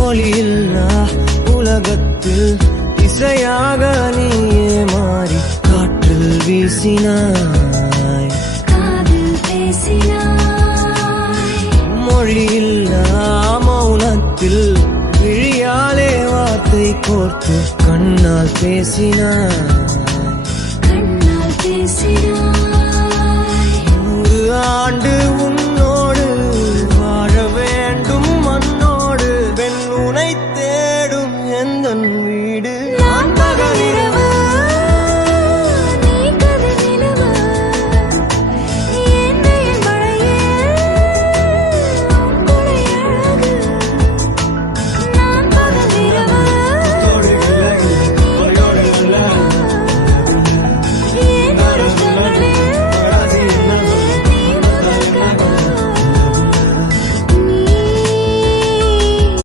ஒளியில்லா உலகத்தில் இசையாக நீயே மாறி காற்றில் வீசினாய், காதில் பேசினாய். மொழியில்லா மௌனத்தில் விழியாலே வார்த்தை கோர்த்து கண்ணால் பேசினாய், கண்ணால் பேசினாய். 100 ஆண்டு